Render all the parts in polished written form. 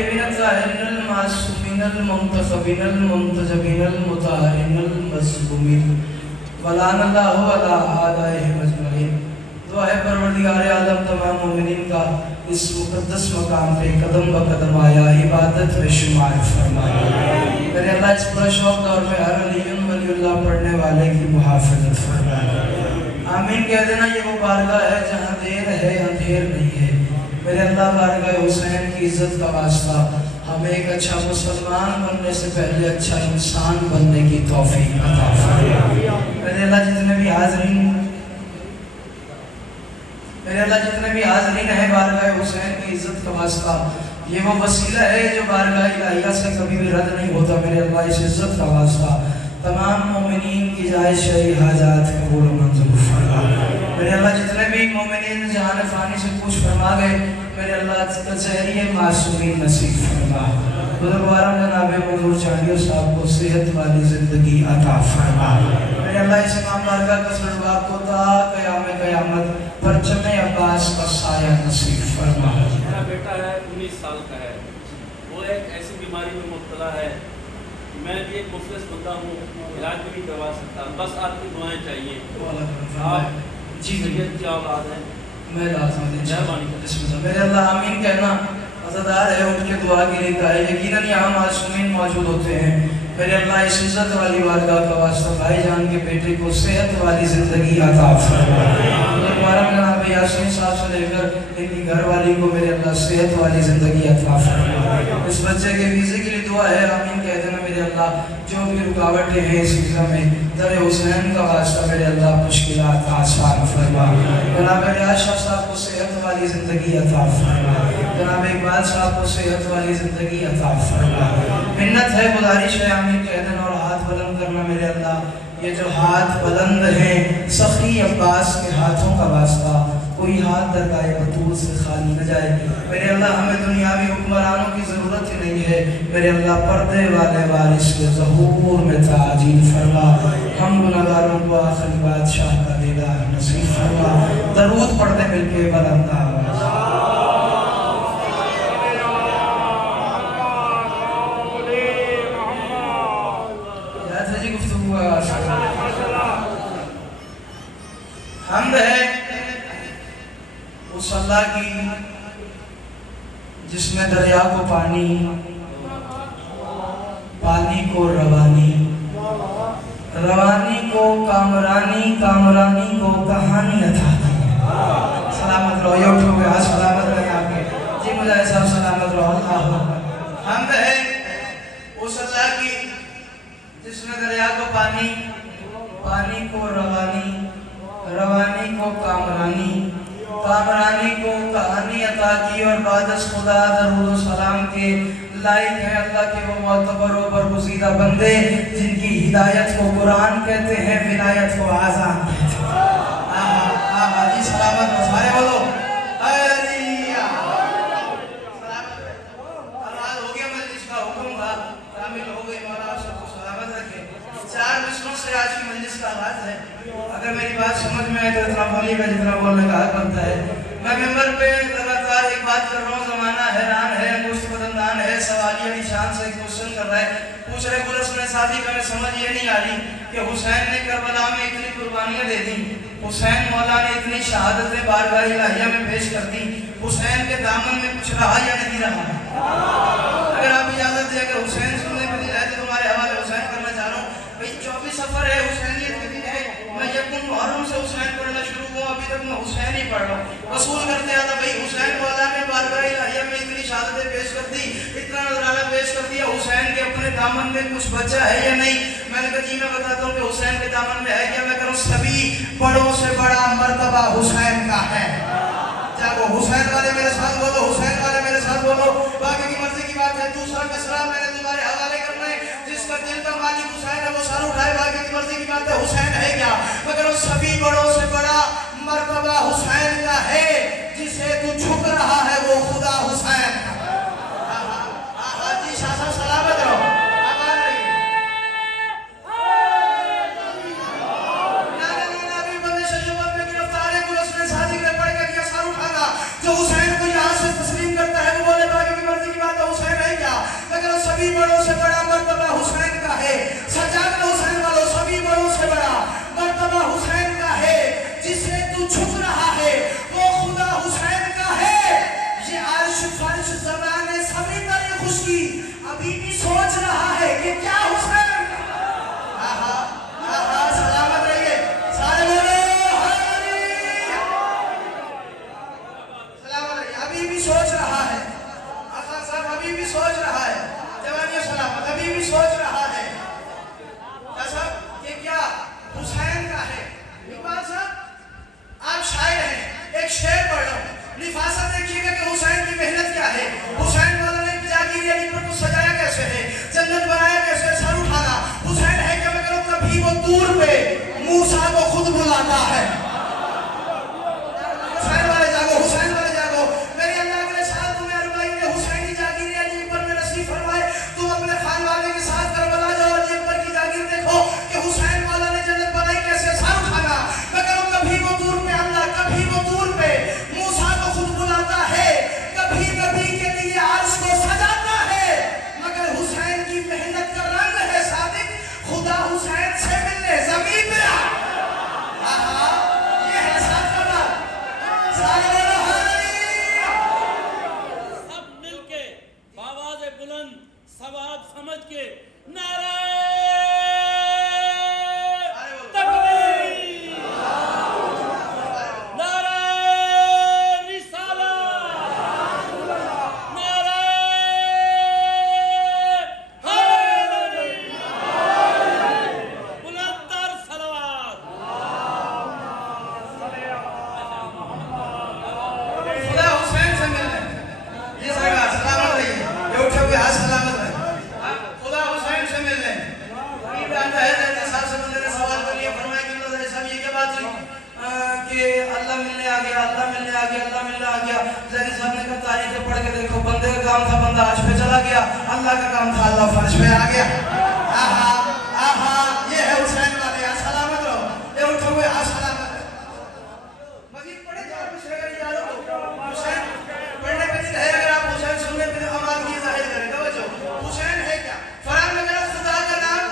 الطيبين الطاهرين المعصومين المنتخبين المنتجبين المطهرين المظلومين ولعن الله على أعدائهم أجمعين. دعا ہے پروردگار عالم تمام مومنین کا اس مقدس مقام پہ قدم بقدم آیا عبادت میں شمار فرمایا. میرے اللہ اس پورا شوق دور میں ہر ولی اللہ پڑھنے والے کی محافظت فرمایا. آمین کہہ دینا. یہ وہ بارگاہ ہے جہاں دیر ہے اندھیر نہیں ہے. میرے اللہ بارگاہ حسین کی عزت کا واسطہ ہمیں ایک اچھا مسلمان بننے سے پہلے اچھا انسان بننے کی توفیق عطا فرمایا. میرے اللہ جتنے بھی حاضرین ہیں بارگاہ حسین کی عزت کا واسطہ یہ وہ وسیلہ ہے جو بارگاہ الہیہ سے کبھی بھی رد نہیں ہوتا. میرے اللہ اس عزت کا واسطہ تمام مومنین کی جائز شرعی حاجات قبول و منظور فرما. میرے اللہ جتنے بھی مومنین جہان فانی سے کچھ فرما گئے میرے اللہ کچہری معصومین نصیب فرما. بزرگوارم جناب حضور چاندیو صاحب کو صحت والی زندگی عطا فرما. میرے اللہ اس امام بارگاہ کا سرباب کو تا قیام قیامت پرچم عباس کا سایہ نصیب فرما. میرا بیٹا ہے 19 سال کا ہے. وہ ایک ایسی بیماری میں مبتلا ہے. میں بھی ایک مفلس بندہ ہوں, علاج بھی نہیں کروا سکتا. بس آپ کی دعائیں چاہیے. آپ جی سید کی اولاد ہیں. میرے اللہ آمین کہنا عزادار ہے. ان کے دعا کے لیے ہے. یقیناً یہاں معصومین موجود ہوتے ہیں. میرے اللہ اس عزت والی بارگاہ کا واسطہ بھائی جان کے بیٹے کو صحت والی زندگی عطا فرما. مبارک جناب یاسین صاحب سے لے کر ان کی گھر والی کو میرے اللہ صحت والی زندگی عطا فرما. اس بچے کے ویزے کے لیے دعا ہے. آمین کہہ دینا. میرے اللہ جو بھی رکاوٹیں ہیں اس ویزا میں در حسین کا واسطہ میرے اللہ مشکلات آسان فرما. جناب ریاض شاہ صاحب کو صحت والی زندگی عطا فرما. جناب اقبال صاحب کو صحت والی زندگی عطا فرما. منت ہے, گزارش ہے. آمین کہہ دینا اور ہاتھ بلند کرنا. میرے اللہ یہ جو ہاتھ بلند ہیں سخی عباس کے ہاتھوں کا واسطہ کوئی ہاتھ درگاہ بطول سے خالی نہ جائے. میرے اللہ ہمیں دنیاوی حکمرانوں کی ضرورت ہی نہیں ہے. میرے اللہ پردے والے وارث کے ظہور میں تعجیل فرما. ہم گناہگاروں کو آخری بادشاہ کا دیدار نصیب فرما. درود پڑھتے مل کے بلند آواز. حمد ہے اس اللہ کی جس نے دریا کو پانی, پانی کو روانی, روانی کو کامرانی, کامرانی کو کہانی عطا کی. سلامت رہو. یہ اٹھو گے آج سلامت رہے آپ کے. جی مجھے صاحب سلامت رہو. اللہ حمد ہے اس اللہ کی جس نے دریا کو پانی, پانی کو روانی, روانی کو کامرانی, کامرانی کو کہانی عطا کی. اور بعد از خدا درود و سلام کے لائق ہے اللہ کے وہ معتبر و برگزیدہ بندے جن کی ہدایت کو قرآن کہتے ہیں, ولایت کو آزان کہتے ہیں. جی سلامت ہو سارے بولو. آواز ہو گیا مجلس کا حکم تھا کامل ہو گئی. مولا آپ سب کو سلامت رکھے. 4 مصروں سے آج کی مجلس کا آغاز ہے. اگر میری بات سمجھ میں آئے تو اتنا بولیے گا جتنا بولنے کا حق بنتا ہے. میں ممبر پہ لگاتار ایک بات کر رہا ہوں. زمانہ حیران ہے, انگشت بدندان ہے, سوالیہ نشان سے کوشچن کر رہا ہے. پوچھ رہے گلس میں ساتھی کا میں سمجھ یہ نہیں آ رہی کہ حسین نے کربلا میں اتنی قربانیاں دے دی, حسین مولا نے اتنی شہادتیں بارگاہ الہیہ میں پیش کر دی, حسین کے دامن میں کچھ رہا یا نہیں رہا؟ اگر آپ اجازت دیں اگر حسین سننے کے لیے تو تمہارے حوالے حسین کرنا چاہ رہا ہوں. بھئی 24 سفر ہے, حسینیت کے دن ہے. میں یکم محرم سے حسین پڑھنا شروع ہوں, ابھی تک میں حسین ہی پڑھ رہا ہوں. وصول کرتے آتا بھئی حسین مولا نے بارگاہ الہیہ میں اتنی شہادتیں پیش کر دی, اتنا نظرانہ پیش کر دیا, حسین کے اپنے دامن میں کچھ بچا ہے یا نہیں؟ میں نے کہا جی میں بتاتا ہوں کہ حسین کے دامن میں ہے کیا. میں کروں سبھی بڑوں سے بڑا مرتبہ حسین کا ہے. چاہے وہ حسین والے میرے ساتھ بولو, حسین والے میرے ساتھ بولو. باقی کی مرضی کی بات ہے. دوسرا مصرع میں نے تمہارے حوالے کرنا ہے. جس کا دل کا مالک حسین ہے وہ سر اٹھائے. باقی کی مرضی کی بات ہے. حسین ہے کیا؟ مگر سبھی بڑوں سے بڑا مرتبہ حسین کا ہے. جسے تو جھک رہا ہے وہ خدا حسین کا. جی شاہ صاحب سلامت رہو. جو حسین کو یہاں سے تسلیم کرتا ہے وہ بولے باقی کی مرضی کی بات ہے. حسین ابھی بھی سوچ رہا ہے، آقا صاحب ابھی بھی سوچ رہا ہے، جوانی سلامت ابھی بھی سوچ رہا ہے صاحب یہ کیا حسین کا ہے۔ اقبال صاحب آپ شاعر ہیں، ایک شعر پڑھ رہا ہوں، نفاست دیکھیے گا کہ حسین کی محنت کیا ہے۔ حسین والا نے جاگیر علی پر کو سجایا کیسے ہے، جنت بنایا کیسے، سر اٹھانا حسین ہے کہ مگر کبھی وہ دور پہ موسیٰ کو خود بلاتا ہے۔ حسین والے جاگو، حسین والے جاگو، میری اللہ کے ساتھ تمہیں اربعین میں حسینی جاگیر علی پر میں نصیب فرمائے، تم اپنے خانوانے کے ساتھ کربلا جاؤ اور یہ پر کی جاگیر دیکھو کہ حسین والا نے جنت بنائی کیسے، سر اٹھانا مگر کبھی وہ دور پہ اللہ، کبھی وہ دور پہ موسیٰ کو خود بلاتا ہے، کبھی نبی کے لیے عرش کو سجاتا ہے، مگر حسین کی محنت کا رنگ ہے صادق، خدا حسین سے ملنے زمین پہ آہا یہ ہے ساتھ کرنا سب مل کے بآواز بلند ثواب سمجھ کے نعرہ تکبیر، نعرہ رسالت، نعرہ حیدری، بلند تر صلوات۔ خدا حسین سے ملنے یہ جگہ سلامت رہی ہے، یہ اٹھے ہوئے ہاتھ سلامت رہے، خدا حسین سے ملنے قریب آتا ہے رہتے صاحب سے بندے نے سوال کر لیا، فرمایا کہ اللہ صاحب یہ کیا بات ہوئی کہ اللہ ملنے آ گیا، اللہ ملنے آ گیا، اللہ ملنے آ گیا۔ زیدی صاحب نے کہا تاریخ پڑھ کے دیکھو، بندے کا کام تھا بندہ عرش پہ چلا گیا، اللہ کا کام تھا اللہ فرش پہ آ گیا۔ آہا آہا یہ ہے حسین والے، سلامت رہو، یہ اٹھے ہوئے ہاتھ سلامت رہے۔ مزید پڑھے جاؤ کچھ اگر اجازت ہو، حسین پڑھنے پہ نہیں رہے، اگر آپ حسین سننے پہ آمادگی ظاہر کریں، توجہ حسین ہے کیا؟ فرمان میں میرا خدا کا نام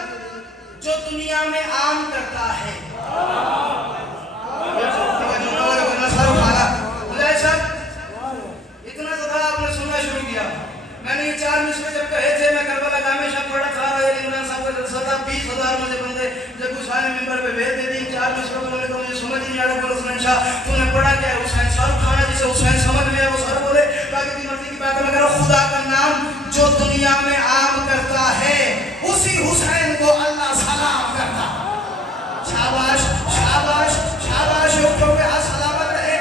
جو دنیا میں عام کرتا ہے، اتنا زیادہ آپ نے سننا شروع کیا، میں نے یہ 4 مصرے جب کہے تھے، میں کربلا گاہ میں شب پڑھا تھا، عمران صاحب کا جلسہ تھا، 20,000 مجھے بندے جب حسین ممبر پہ بھیج دیتے ہیں 4 مصرے تو انہوں نے مجھے سمجھ نہیں آیا، بولے حسین شاہ تم نے پڑھا کیا ہے؟ حسین سر اٹھانا جسے حسین سمجھ لیا وہ سر بولے، باقی کی مرضی کی بات ہے، مگر خدا کا نام جو دنیا میں عام کرتا ہے اسی حسین کو اللہ سلام کرتا۔ شاباش شاباش شاباش، اٹھو پہ ہاتھ سلامت رہے۔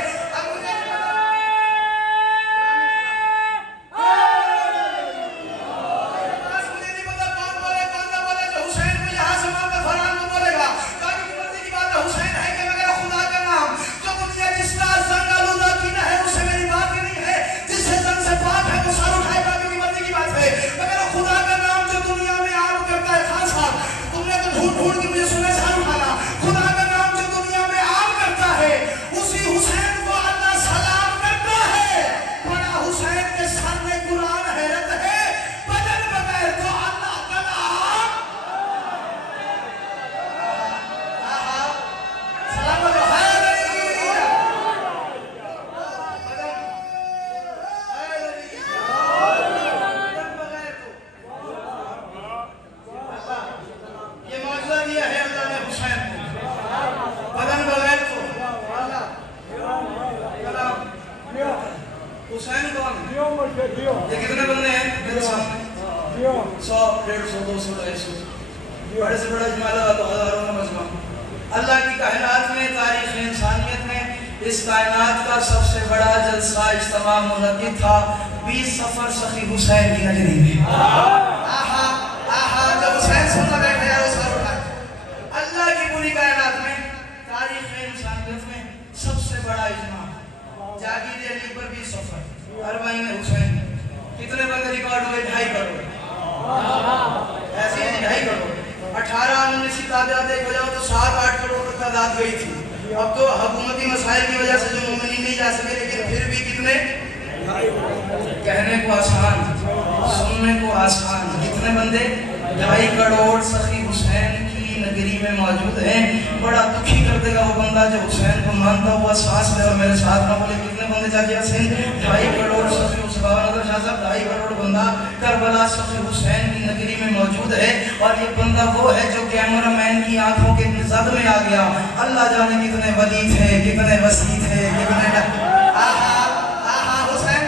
یہ کتنے بندے ہیں میرے سامنے؟ 100 150 200 250 بڑے سے بڑا اجمالہ تو ہزاروں کا مجمع۔ اللہ کی کائنات میں، تاریخ انسانیت میں اس کائنات کا سب سے بڑا جلسہ اجتماع منعقد تھا 20 صفر سخی حسین کی نگری میں۔ آہا آہا جب حسین سننا بیٹھے ہیں اس پر اٹھا اللہ کی پوری کائنات میں، تاریخ انسانیت میں سب سے بڑا اجتماع جاگیر علی پر 20 صفر، اربعین حسین، کتنے بندے ریکارڈ ہوئے؟ 2.5 کروڑ، ایسے ہی 2.5 کروڑ۔ 18 19 تعداد دیکھو جاؤ تو 7-8 کروڑ تک تعداد گئی تھی۔ اب تو حکومتی مسائل کی وجہ سے جو مومنین نہیں جا سکے، لیکن پھر بھی کتنے؟ کہنے کو آسان، سننے کو آسان، کتنے بندے؟ 2.5 کروڑ سخی حسین کی نگری میں موجود ہیں۔ بڑا دکھی کر دے گا وہ بندہ جو حسین کو مانتا ہوا سانس لے اور میرے ساتھ نہ بولے کتنے بندے جا کے حسین 2.5 کروڑ سخی حسین، شاہ صاحب 2.5 کروڑ بندہ کربلا سخی حسین کی نگری میں موجود ہے، اور یہ بندہ وہ ہے جو کیمرہ مین کی آنکھوں کے زد میں آ گیا۔ اللہ جانے کتنے ولی تھے، کتنے وسیع تھے، کتنے آہا آہا حسین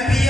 MP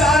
4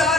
4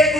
1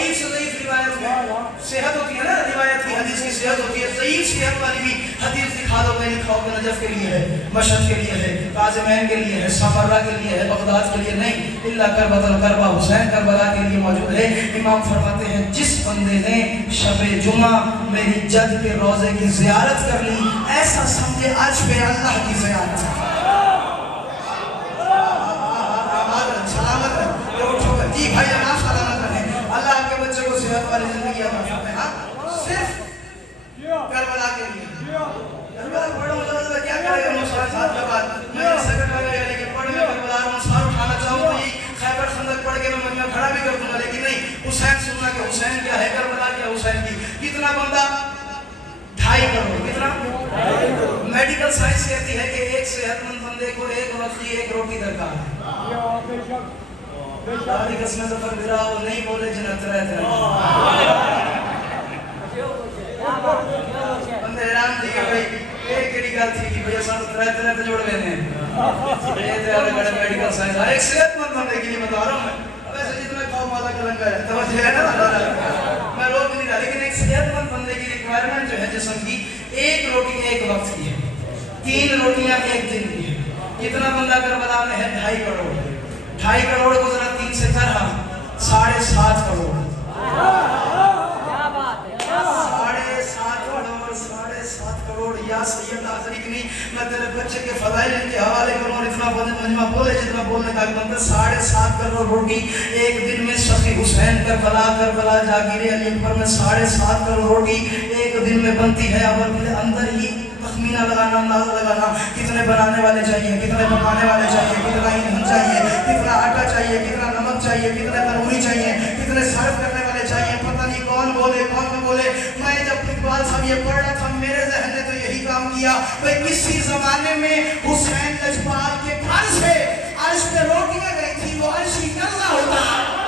ضعیف سے ضعیف روایت میں صحت ہوتی ہے نا، روایت کی حدیث کی صحت ہوتی ہے، ضعیف صحت والی بھی حدیث دکھا دو کہیں خوف نجف کے لیے ہے، مشہد کے لیے ہے، قازمین کے لیے ہے، سفرہ کے لیے ہے، بغداد کے لیے نہیں، اللہ کربلا حسین کربلا کے لیے موجود ہے۔ امام فرماتے ہیں جس بندے نے شب جمعہ میری جد کے روزے کی زیارت کر لی، ایسا سمجھے آج پہ اللہ کی زیارت ہے۔ سلامت رہے، جی بھائی جناب سلامت رہے، اللہ آپ کے بچے کو صحت والی زندگی عطا فرمائے۔ ہاں صرف کربلا کے لیے کربلا پڑھو، مطلب کیا کرے گا مسلمان صاحب کے بعد میں سکت میں گیا، لیکن پڑھ میں کربلا انصار اٹھانا چاہوں تو یہ خیبر خندق پڑھ کے میں مجمع کھڑا بھی کر دوں گا، لیکن نہیں، حسین سننا کہ حسین کیا ہے، کربلا کیا حسین کی۔ کتنا بندہ 2.5 کروڑ، کتنا؟ میڈیکل سائنس کہتی ہے کہ ایک صحت مند بندے کو ایک وقت کی ایک روٹی درکار ہے۔ دادی قسمیں ظفر گرا وہ نہیں بولے جنت رہتے رہے بندے حیران تھی کہ بھئی ایک کڑی گل تھی کہ بھئی سانو رہتے رہتے جوڑ گئے ہیں یہ تیارے بڑے میڈیکل سائنس ایک صحت مند بندے کے لیے بتا رہا ہوں میں، ویسے جتنا کھاؤ مالا کلنگا ہے توجہ ہے نا، میں روک نہیں رہا، لیکن ایک صحت مند بندے کی ریکوائرمنٹ جو ہے جسم کی، ایک روٹی ایک وقت کی ہے، 3 روٹیاں ایک دن کی ہے۔ کتنا بندہ کربلا میں ہے؟ 2.5 کروڑ۔ 2.5 کروڑ کو ذرا 3 سے کر، ہم 7.5 کروڑ، 7.5 کروڑ یا سید آخری کی نہیں، میں تیرے بچے کے فضائل ان کے حوالے کروں اور اتنا مجمع بولے جتنا بولنے کا بندہ 7.5 کروڑ روٹی ایک دن میں سخی حسین کربلا جاگیر علی اکبر میں 7.5 کروڑ روٹی ایک دن میں بنتی ہے، اور اندر ہی تخمینہ لگانا، اندازہ لگانا کتنے بنانے والے چاہیے، کتنے پکانے والے چاہیے، کتنا ایندھن چاہیے، کتنا آٹا چاہیے، کتنا نمک چاہیے، کتنے تنوری چاہیے، کتنے صرف کرنے والے چاہیے، پتہ نہیں کون بولے کون نہ بولے۔ میں جب اقبال صاحب یہ پڑھ رہا تھا میرے ذہن نے تو یہی کام کیا، بھئی کسی زمانے میں حسین لجپال کے گھر سے عرش پہ روٹیاں گئی تھی، وہ عرش ہی کرنا ہوتا ہے۔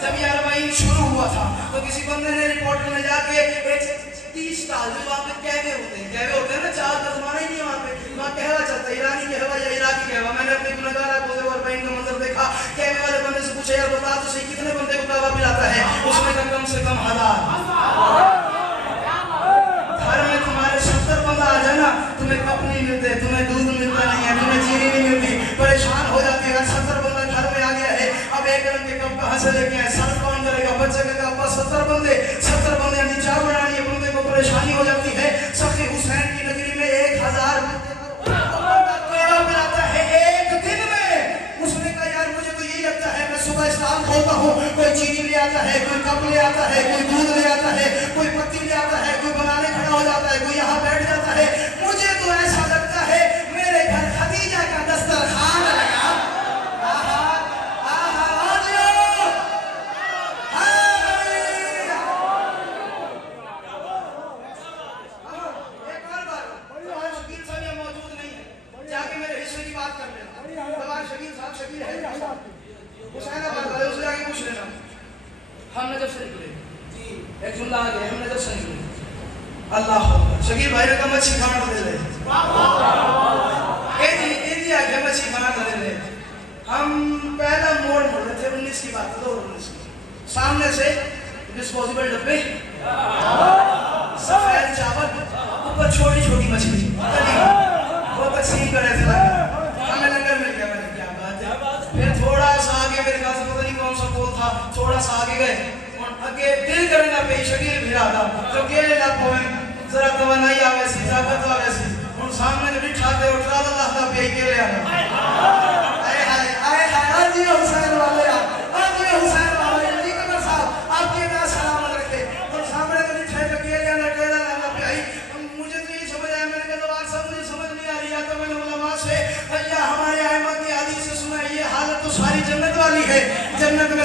جب یہ عربائین شروع ہوا تھا تو کسی بندے نے رپورٹ میں جا کے 30 سال جو وہاں پہ کہوے ہوتے ہیں نا، چال کا زمانہ ہی نہیں ہے وہاں پہ، وہاں کہوا چلتا ہے، ایرانی کہوا یا عراقی کہوا۔ میں نے اپنے گناہگار ابو عربائین کا منظر دیکھا، کہوے والے بندے سے پوچھا یار بتا تو صحیح کتنے بندے کو کہوا پلاتا ہے؟ اس میں کم سے کم 1000۔ گھر میں تمہارے 70 بندہ آ جائے نا، تمہیں کپ نہیں ملتے، تمہیں دودھ ملتا نہیں ہے، تمہیں چینی نہیں ملتی، پریشان ہو جاتی ہے۔ 70 بندہ گھر میں آ گیا ہے، اب ایک رنگ کے کپ کہاں سے لے کے آئے، صرف کون کرے گا؟ بچے کے کپ 70 بندے یعنی 4 بنانی ہے، بندے کو پریشانی ہو جاتی ہے۔ سخی حسین کی نگری میں 1000 کہوا پلاتا ہے ایک دن میں۔ اس نے کہا یار مجھے تو یہی لگتا ہے، میں صبح اسٹال کھولتا ہوں، کوئی چینی لے آتا ہے، کوئی کپ لے آتا ہے، کوئی دودھ لے آتا ہے، کوئی پتی لے آتا ہے، کوئی بنانے کھڑا ہو جاتا ہے، کوئی یہاں بیٹھ جاتا ہے۔ مجھے تو ایسا لگتا ہے میرے گھر خدیجہ کا دسترخوان لگا۔ ہم نجف سے نکلے، ایک جملہ آ گیا، ہم نجف سے نکلے، اللہ شکیل بھائی رکھا مچھی کھانا دے رہے، ایدی آگیا مچھی کھانا دے رہے۔ ہم پہلا موڑ رہے تھے 19 کی بات، 2019 کی، سامنے سے ڈسپوزیبل ڈبے، سفید چاول، اوپر چھوٹی چھوٹی مچھلی، وہ تقسیم کر رہے تھے لگا، ہمیں لنگر مل گیا، میں نے کیا بات ہے۔ پھر تھوڑا سا آگے میرے خیال سے پتہ نہیں کون سا پول تھا، تھوڑا سا آگے گئے، اگے دل کرنا پہ شکیل بھی رہا تھا، جو کیلے لگ پوئیں، ذرا توانائی آگے سی، طاقت آگے سی، ان سامنے جو بٹھاتے اٹھا اللہ تھا پہ کیلے آگا۔ آئے آج یہ حسین والے آج یہ حسین والے جی کمر صاحب آپ کے اتنا سلامت رکھے، اور سامنے جو بٹھائے پہ کیلے آگا ٹیلہ آگا پہ آئی۔ مجھے تو یہ سمجھ آیا، میں نے کہا دوبار صاحب مجھے سمجھ نہیں آ رہی، یا تو میں نے علماء سے یا ہمارے ائمہ کی حدیث سے سنا، یہ حالت تو ساری جنت والی ہے، جنت میں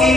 3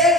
1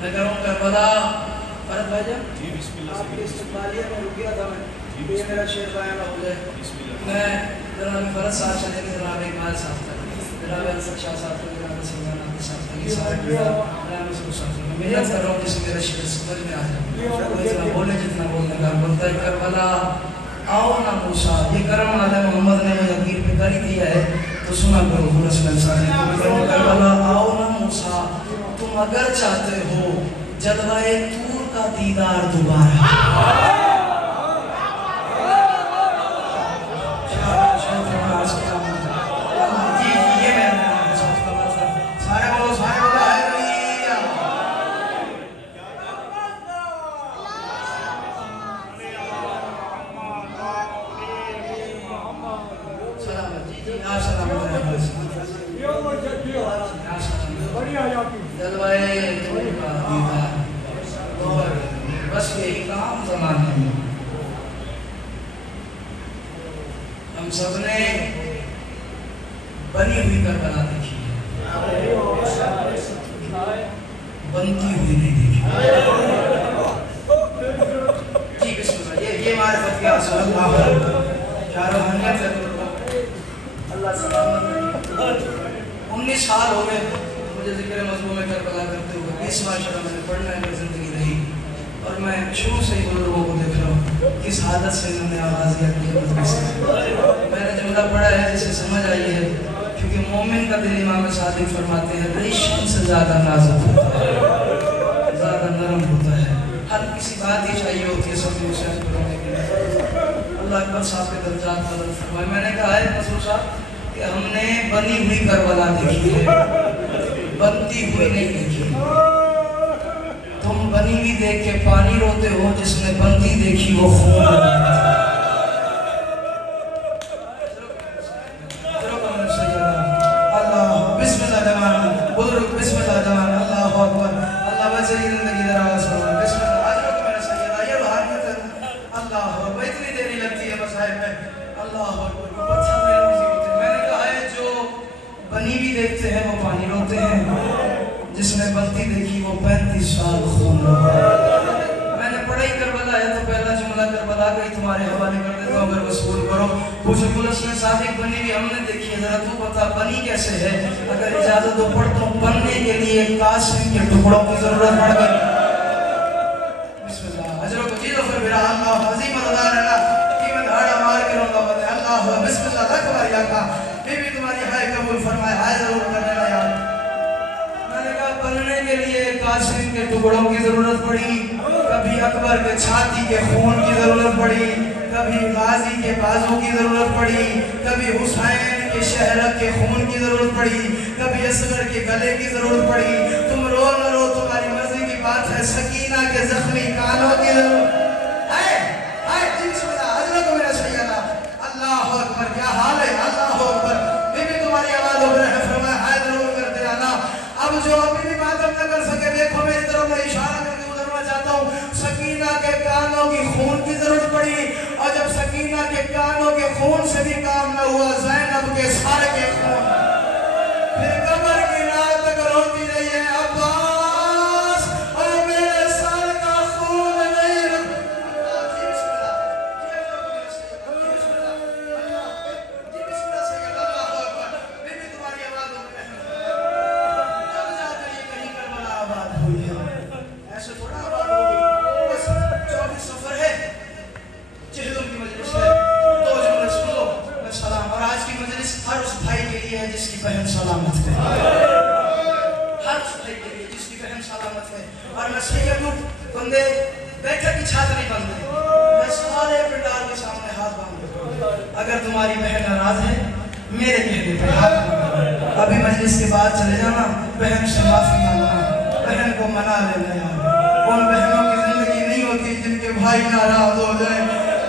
میں کروں کربلا فرد بھائی جان جی بسم اللہ آپ کے استقبالیہ میں رک گیا تھا میں یہ میرا شعر بیان نہ ہو جائے بسم اللہ میں جناب فرد صاحب سے لیکن جناب اقبال صاحب تک جناب انصر شاہ صاحب تک جناب سلمان عبد صاحب تک یہ سارے جناب مسلم صاحب تک میں محنت کر رہا ہوں جس میرا شعر سمجھ میں آ جائے وہ اتنا بولے جتنا بولنے کا بولتا ہے کربلا آؤ نہ موسیٰ یہ کرم آدھا محمد نے مجھے پیر پہ کر ہی دیا ہے تو سنا کرو پورا سلم صاحب کربلا آؤ نہ موسیٰ تم اگر چاہتے ہو جلوہ طور کا دیدار دوبارہ بس یہی کام زمانے میں ہم سب نے بنی ہوئی کربلا دیکھی ہے بنتی ہوئی نہیں دیکھی جی بسم اللہ یہ معرفت کے آسو اللہ کیا روحانیت ہے اللہ سلامت 19 سال ہو گئے مجھے ذکر مضمون میں کربلا کرتے ہوئے 20 معاشرہ میں نے پڑھنا ہے میری زندگی رہی اور میں شروع سے ہی ان لوگوں کو دیکھ رہا ہوں کس حالت سے انہوں نے آغاز کیا میں نے جملہ پڑھا ہے جسے سمجھ آئی ہے کیونکہ مومن کا دل امام صادق فرماتے ہیں ریشم سے زیادہ نازک ہوتا ہے زیادہ نرم ہوتا ہے ہر کسی بات ہی چاہیے ہوتی ہے سب کو شہر کرنے کے لیے اللہ اکبر صاحب کے درجات بلند فرمائے میں نے کہا ہے مسعود صاحب کہ ہم نے بنی ہوئی کربلا دیکھی ہے بنتی ہوئی نہیں دیکھی تم بنی ہوئی دیکھ کے پانی روتے ہو جس نے بنتی دیکھی وہ خون اللہ بسم اللہ جوان بزرگ بسم اللہ جوان اللہ اکبر اللہ بچے زندگی دراز فرمائے بسم اللہ حضرت میرا سیدہ یہ روحانیت ہے اللہ اکبر اتنی دیری لگتی ہے مصائب میں اللہ اکبر بچہ میرے روزی ہوتے میں نے کہا ہے جو بنی ہوئی دیکھتے ہیں وہ پانی روتے ہیں جس نے بنتی دیکھی وہ 35 سال خون رہا میں نے پڑھائی کربلا ہے تو پہلا جملہ کربلا گئی تمہارے حوالے کر دیتا ہوں اگر وصول کرو پوچھو پولیس نے صادق بنی ہوئی ہم نے دیکھی ہے ذرا تو بتا بنی کیسے ہے اگر اجازت تو پڑھتا ہوں بننے کے لیے قاسم کے ٹکڑوں کی ضرورت پڑ گئی بسم اللہ اجروں کو جیدو پھر میرا اللہ عظیم رضا رہنا کہ میں دھاڑا مار کے رہوں گا اللہ بسم اللہ رکھ ماری آقا بی بی تمہاری ہائے قبول فرمائے ہائے ضرور کر لینا یار بننے کے لیے قاسم کے ٹکڑوں کی ضرورت پڑی کبھی اکبر کے چھاتی کے خون کی ضرورت پڑی کبھی غازی کے بازو کی ضرورت پڑی کبھی حسین کے شہرک کے خون کی ضرورت پڑی کبھی اصغر کے گلے کی ضرورت پڑی تم رو نہ رو تمہاری مرضی کی بات ہے سکینہ کے زخمی کانوں کی ضرورت جی بسم اللہ حضرت میرا سیدہ اللہ اکبر کیا حال ہے اللہ اکبر بی بی تمہاری آواز ہو رہے ہیں فرمایا ہائے ضرور کرتے آنا اب جو ابھی بھی ماتم نہ کر سکے دیکھو میری طرف میں اشارہ کر کے گزرنا چاہتا ہوں سکینہ کے کانوں کی خون کی ضرورت پڑی اور جب سکینہ کے کانوں کے خون سے بھی کام نہ ہوا زینب کے سارے کے خون پھر قبر کی رات تک روتی رہی ہے عباس اور میرے سر کا خون نہیں رکھ جس کی بہن سلامت ہے ہر اس بھائی کے لیے جس کی بہن سلامت ہے اور میں سید ہوں بندے بیٹھے کی چھات نہیں بندے میں سارے پنڈال کے سامنے ہاتھ باندھوں اگر تمہاری بہن ناراض ہے میرے کہنے پہ ہاتھ باندھو ابھی مجلس کے بعد چلے جانا بہن سے معافی مانگنا بہن کو منا لینا یار ان بہنوں کی زندگی نہیں ہوتی جن کے بھائی ناراض ہو جائیں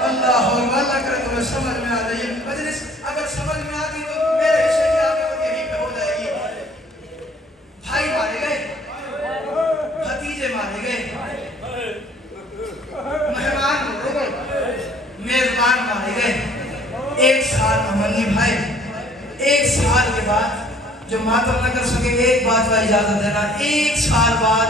اللہ اللہ کرے تمہیں سمجھ میں آ جائے مجلس اگر سمجھ میں آتی تو میرے حصے کی آگے یہی پہ ہو جائے گی بھائی مارے گئے بھتیجے مارے گئے مہمان مارے گئے میزبان مارے گئے ایک سال امنی بھائی ایک سال کے بعد جو ماتم نہ کر سکے ایک بات کا اجازت دینا ایک سال بعد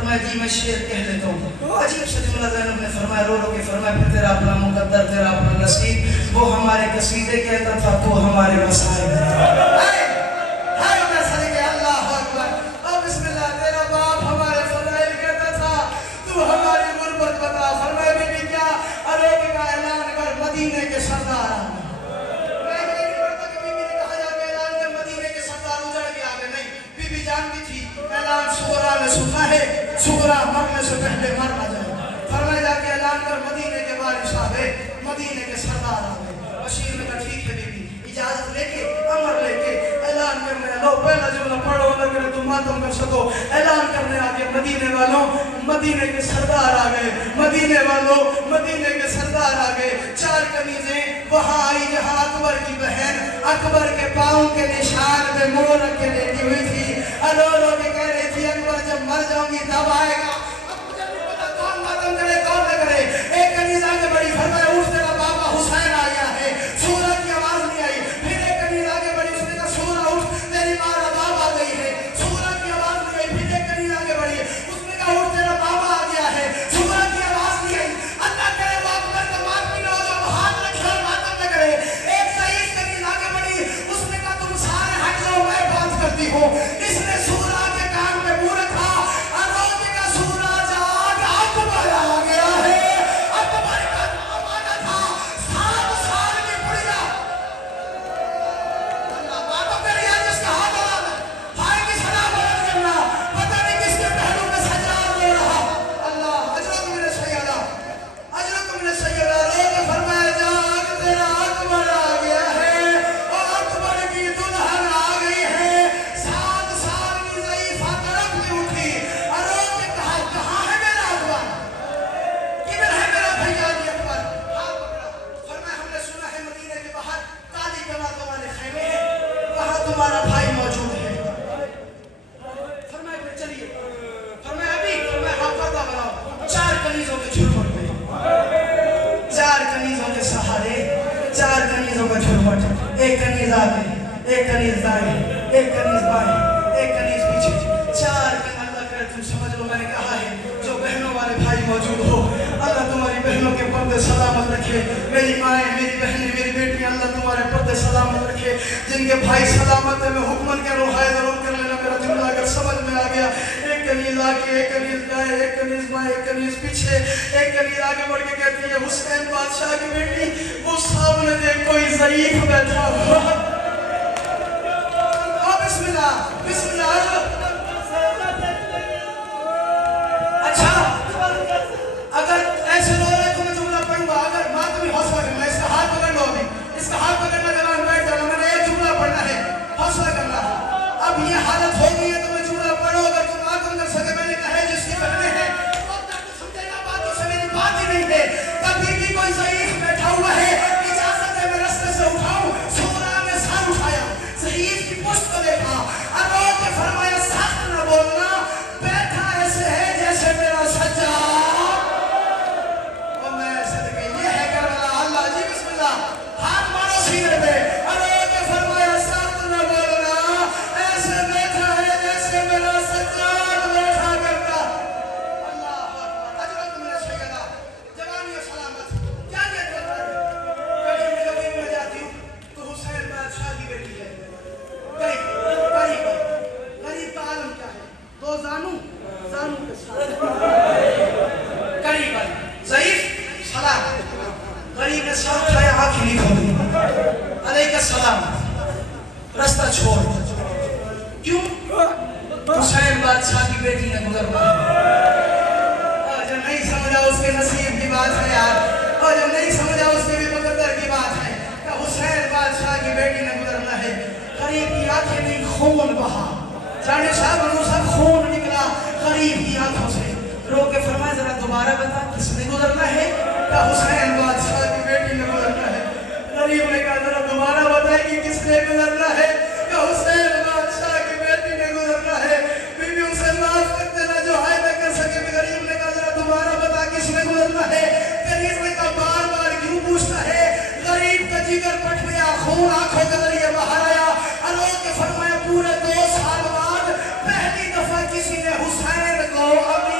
فرمایا جی میں شعر کہہ لیتا ہوں. عجیب سا جملہ زینب نے فرمایا رو رو کے فرمایا پھر تیرا اپنا مقدر تیرا اپنا نصیب وہ ہمارے قصیدے کہتا تھا تو ہمارے مسائل. ہائے میں صدقے اللہ اکبر. اور بسم اللہ تیرا باپ ہمارے فضائل کہتا تھا تو ہماری غربت بتا. فرمایا بی بی کیا عروقے کا اعلان کر مدینے کے سردار آ گئے. جانتی تھی اعلان سغرا نے سنا ہے سغرا مرنے سے پہلے مر نہ جائے. فرمایا جا کے اعلان کر مدینے کے وارث آ گئے مدینے کے سردار آ گئے. بشیر نے کہا ٹھیک ہے بی بی اجازت لے کے امر لے کے اعلان کرنے لو. پہلا جملہ پڑھو نہ کرے تم ماتم کر سکو. اعلان کرنے آگے مدینے والوں مدینے کے سردار آ گئے. مدینے والوں مدینے کے سردار آ گئے. 4 کنیزیں وہاں آئی جہاں اکبر کی بہن اکبر کے پاؤں کے نشان پہ منہ رکھ کے لیٹی ہوئی تھی. رو رو کے کہہ رہی تھی اکبر جب مر جاؤں گی تب آئے گا. اب مجھے نہیں پتا کون ماتم کرے کون نہ کرے. ایک کنیز آگے بڑی فرمایا اٹھ تیرا بابا حسین آ گیا ہے. سورہ کی آواز نہیں آئی. پھر ایک کنیز آگے بڑی اس نے کہا سورہ اٹھ تیری ماں رباب آ گئی ہے. سورہ کی آواز نہیں آئی. پھر ایک کنیز آگے بڑی اس نے کہا اٹھ تیرا بابا آ گیا ہے. سورہ کی آواز نہیں آئی. اللہ کرے وہ اکبر کا ماتمی نہ ہو جو ہاتھ رکھے اور ماتم نہ کرے. ایک ضعیف کنیز آگے بڑی اس نے کہا تم سارے ہٹ جاؤ میں بات کرتی ہوں. اس نے سورہ کے کان میں منہ رکھا. عروقے کا سورہ جاگ اکبر آ گیا ہے. اکبر کا نام آنا تھا 7 سال کی بڑھیا. اللہ باتوں کر رہی ہے جس کا ہاتھ آ رہا ہے بھائی کی صدا بلند کرنا. پتہ نہیں کس کے پہلو میں سجاد لے رہا. اللہ اجرکم من السیدہ اجرکم من السیدہ. رو کے فرمایا جاگ تیرا اکبر آ گیا ہے اور اکبر کی دلہن آ گئی ہے. 7 سال کی ضعیفہ تڑپ کے اٹھی. عروقے کہا کہاں ہے میرا اکبر کدھر ہے میرا بھیجانی اکبر. ہاتھ پکڑا. فرمایا ہم نے سنا ہے مدینے کے باہر کالی کناتوں والے خیمے ہیں وہاں تمہارا بھائی موجود ہے. فرمایا پھر چلیے. فرمایا ابھی. فرمایا ہاں پردہ بناؤ. 4 کنیزوں کے جھرمٹ پہ 4 کنیزوں کے سہارے 4 کنیزوں کا جھرمٹ. ایک کنیز آگے ایک کنیز دائیں ایک کنیز بائیں ایک کنیز پیچھے. 4 کنیز. اللہ کرے تم سمجھ لو میں نے کہا ہے جو بہنوں والے بھائی موجود ہو اللہ تمہاری بہنوں کے پردے سلامت رکھے. میری مائیں میری بہنیں میری بیٹیاں اللہ تمہارے پردے سلامت رکھے. جن کے بھائی سلامت ہے میں حکمن کہہ رہا ہوں ہائے ضرور کر لینا میرا جملہ اگر سمجھ میں آ گیا. ایک کنیز آگے ایک کنیز دائیں ایک کنیز بائیں ایک کنیز پیچھے. ایک کنیز آگے بڑھ کے کہتی ہے حسین بادشاہ کی بیٹی وہ سامنے دیکھ کوئی ضعیف بیٹھا ہوا. بسم اللہ بسم اللہ. اچھا اگر ایسے لوگ ہیں تو میں جملہ پڑھوں گا. اگر بات بھی حوصلہ کرنا اس کا ہاتھ پکڑ لو. ابھی اس کا ہاتھ پکڑنا جوان بیٹھ جانا. میں نے ایک جملہ پڑھنا ہے حوصلہ کرنا. اب یہ حالت ہو گئی ہے تو میں جملہ پڑھو. اگر تم آتم کر سکے میں نے کہا ہے جس کی بہنیں ہیں وہ تک سمجھے گا باتوں سے میری بات ہی نہیں ہے. کبھی بھی کوئی ضعیف بیٹھا ہوا ہے اجازت ہے میں رستے سے اٹھاؤں. سورہ نے سر اٹھایا ضعیف کی پشت کو دیکھا. عروقے کے فرمایا سخت نہ بولنا بیٹھا ایسے ہے جیسے میرا سجاد. اور میں صدقے یہ ہے کربلا. اللہ جی بسم اللہ ہاتھ مارو سینے پہ. عروقے کے فرمایا سخت نہ بولنا ایسے بیٹھا ہے جیسے میرا سجاد بیٹھا کرتا. اللہ اکبر. اجرکم من السیدہ. جوانی و سلامت. کیا یہ کرتا ہے کبھی میں جاتی ہوں تو حسین بادشاہ کی بیٹی ہے. قریب کا عالم کیا ہے 2 زانو کے ساتھ قریب ضعیف سلام. غریب نے سر اٹھایا آنکھیں نہیں کھولی. علیہ السلام رستہ چھوڑ. کیوں حسین بادشاہ کی بیٹی نے گزرنا ہے. جو نہیں سمجھا اس کے نصیب کی بات ہے یار. اور جو نہیں سمجھا اس کے بھی مقدر کی بات ہے کہ حسین بادشاہ کی بیٹی نے گزرنا ہے. غریب کی آنکھیں نہیں خون بہا. جانے صاحب انوسا خون نکلا غریب کی آنکھوں سے. رو کے فرمایا ذرا دوبارہ بتا کس نے گزرنا ہے. کہ حسین بادشاہ کی بیٹی نے گزرنا ہے. غریب نے کہا ذرا دوبارہ بتائے کہ کس نے گزرنا ہے. کہ حسین بادشاہ کی بیٹی نے گزرنا ہے. بی بی اسے معاف کر دینا جو ہے نہ کر سکے. غریب نے کہا ذرا دوبارہ بتا کس نے گزرنا ہے. غریب نے کہا بار بار کیوں پوچھتا ہے. غریب کا جگر پھٹ گیا خون آنکھوں کے ذریعے باہر آیا. عروقے فرمایا پورے 2 سال بعد پہلی دفعہ کسی نے حسین کو اپنی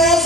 2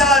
4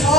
100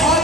100